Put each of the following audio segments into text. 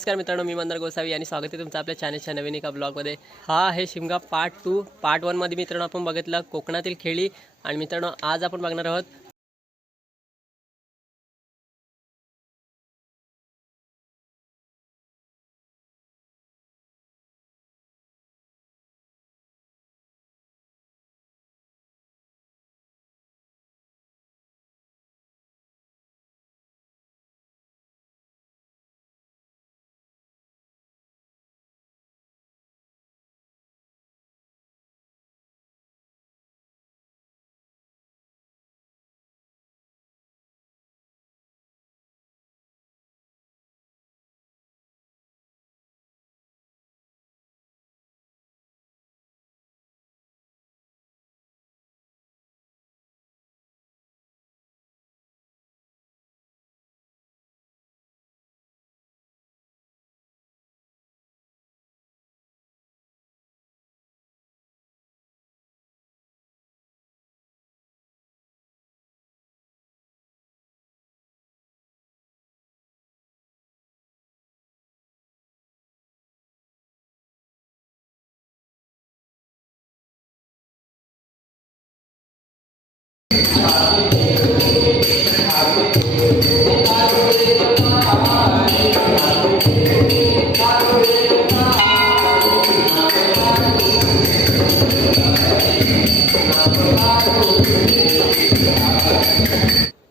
नमस्कार मित्रांनो मी मंदार गोसावी आणि स्वागत आहे तुमचं आपल्या चॅनलच्या नवीन एका ब्लॉगमध्ये हा आहे शिमगा पार्ट टू पार्ट वनमध्ये मित्रांनो आपण बघितलं कोकणातील खेळी. आणि मित्रांनो आज आपण बघणार आहोत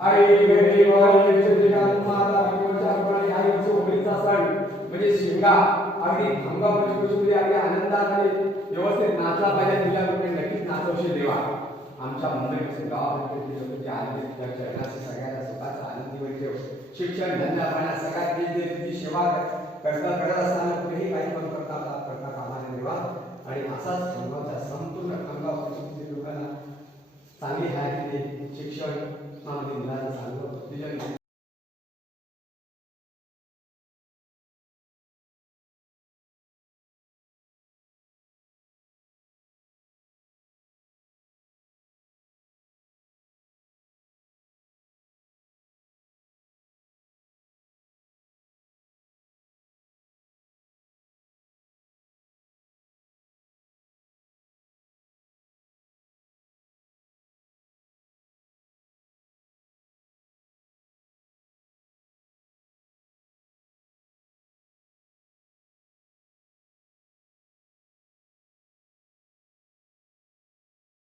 आई घरी म्हणजे आनंदात आणि व्यवस्थित नाचला पाहिजे तिला नक्कीच नाचवशील देवा आमच्या मुंबईपासून गावापर्यंत आनंदी तुझ्या चरणाचे सगळ्यांना सुखाचा आनंदी म्हणजे शिक्षण धंदा पाण्यात सगळ्यात सेवा करता करत असताना कुठेही काही पण करता करता कामाने देवा. आणि असाच संघाच्या संपूर्ण अंगावर लोकांना चांगली आहे शिक्षणमध्ये मुलांना चांगलं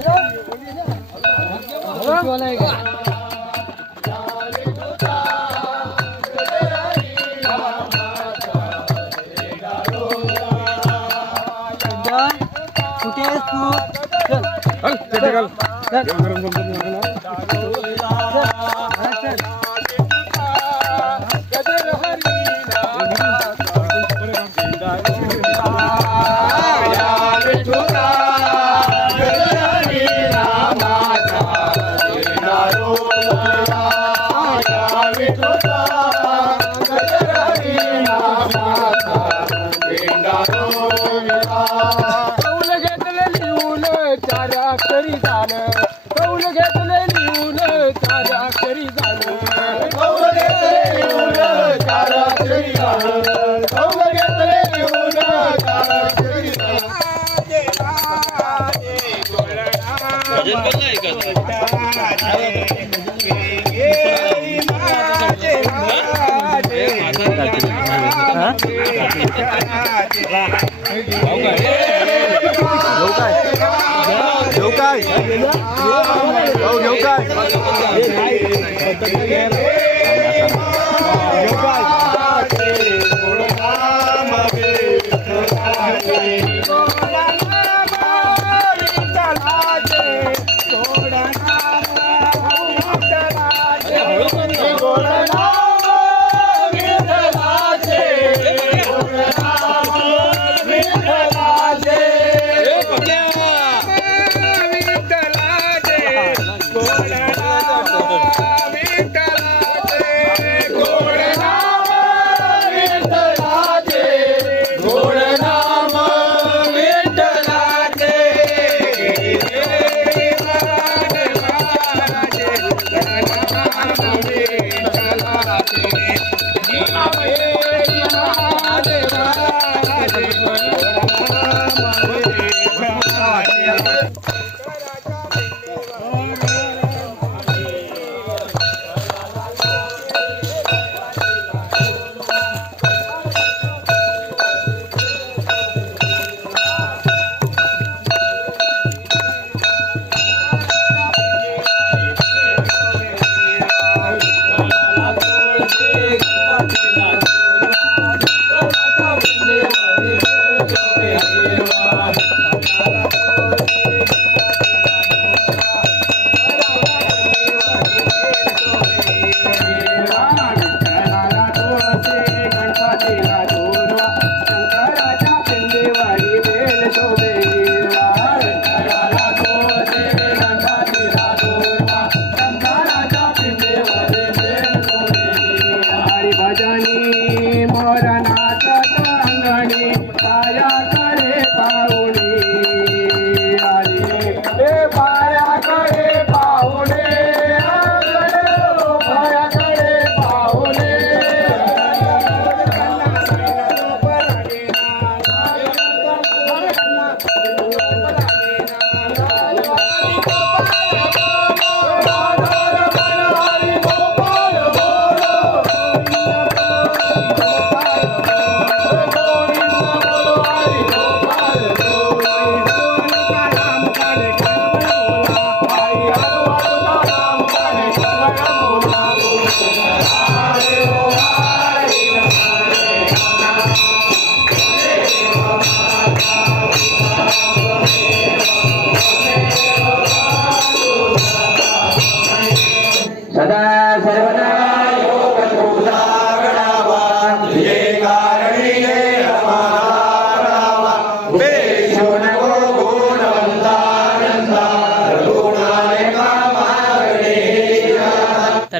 विठोबा गजराणी नामाचा Yeah.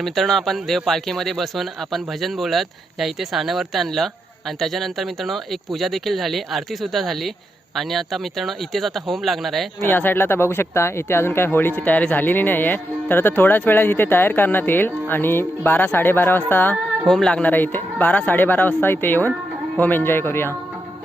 तर मित्रांनो आपण देव पालखीमध्ये बसून आपण भजन बोलत या इथे साण्यावरती आणलं. आणि त्याच्यानंतर मित्रांनो एक पूजा देखील झाली आरतीसुद्धा झाली. आणि आता मित्रांनो इथेच आता होम लागणार आहे. तुम्ही या साईडला आता बघू शकता इथे अजून काही होळीची तयारी झालेली नाही आहे तर आता थोड्याच वेळात इथे तयार करण्यात येईल. आणि बारा साडेबारा वाजता होम लागणार आहे इथे. बारा साडेबारा वाजता इथे येऊन होम एन्जॉय करूया.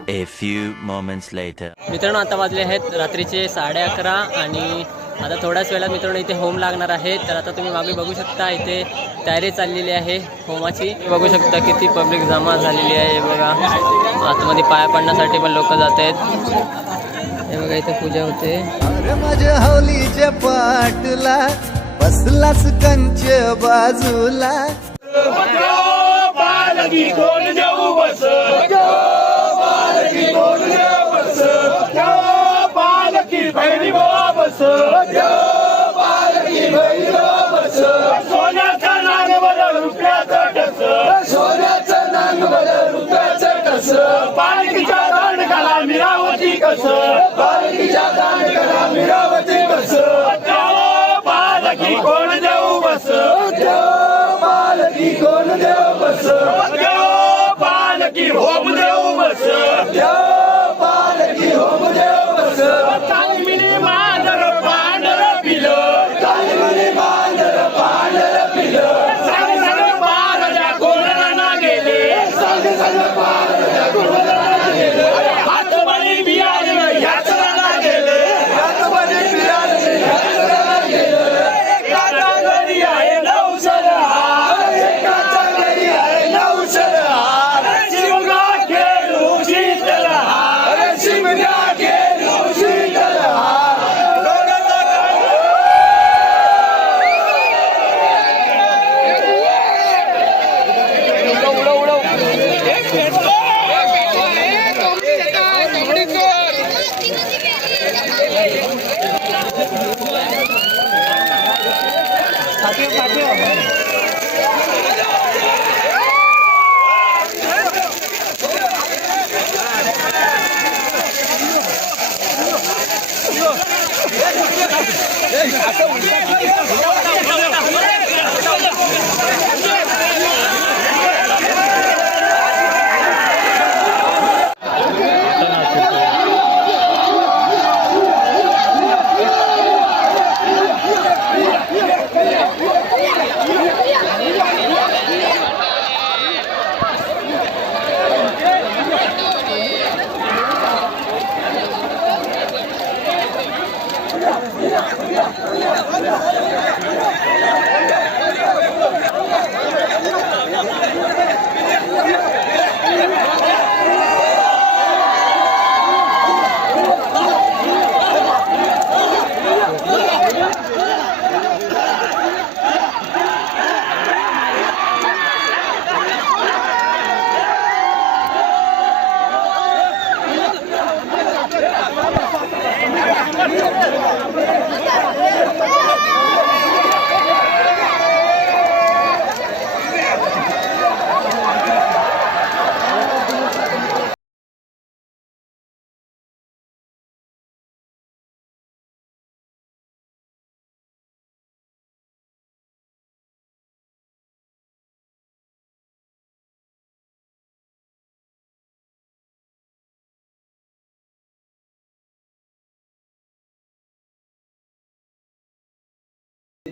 A few moments later. मित्रांनो आता वाजले आहेत रात्रीचे साडे अकरा आणि आता थोड्याच वेळात मित्रांनो इथे होम लागणार आहे. तर आता तुम्ही मागे बघू शकता इथे तयारी चाललेली आहे होमाची. बघू शकता किती पब्लिक जमा झालेली आहे. हे बघा आतमध्ये पाया पडण्यासाठी पण लोक जात आहेत. हे बघा इथे पूजा होते. माझ्या हवलीच्या पाटला बसलास कंच बाजूला. कोण बस? कोण बस बालकी बहिणी बस सोन्याचा नांगवर रुपयाचं टस सोन्याचं नांगवर रुपयाचं टस पालकीच्या दांडकाला मिरावती कस?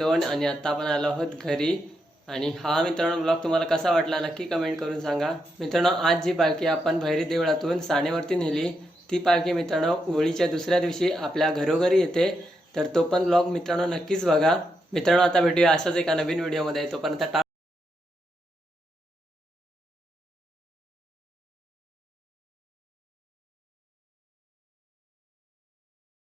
दोन आणि आता आपण आलो आहोत घरी. आणि हा मित्रांनो ब्लॉग तुम्हाला कसा वाटला नक्की कमेंट करून सांगा. मित्रांनो आज जी पालखी आपण भैरी देवळातून सानेवरती नेली ती पालखी मित्रांनो होळीच्या दुसऱ्या दिवशी आपल्या घरोघरी येते. तर तो पण ब्लॉग मित्रांनो नक्कीच बघा. मित्रांनो आता भेटूया अशाच एका नवीन व्हिडिओमध्ये तोपर्यंत टा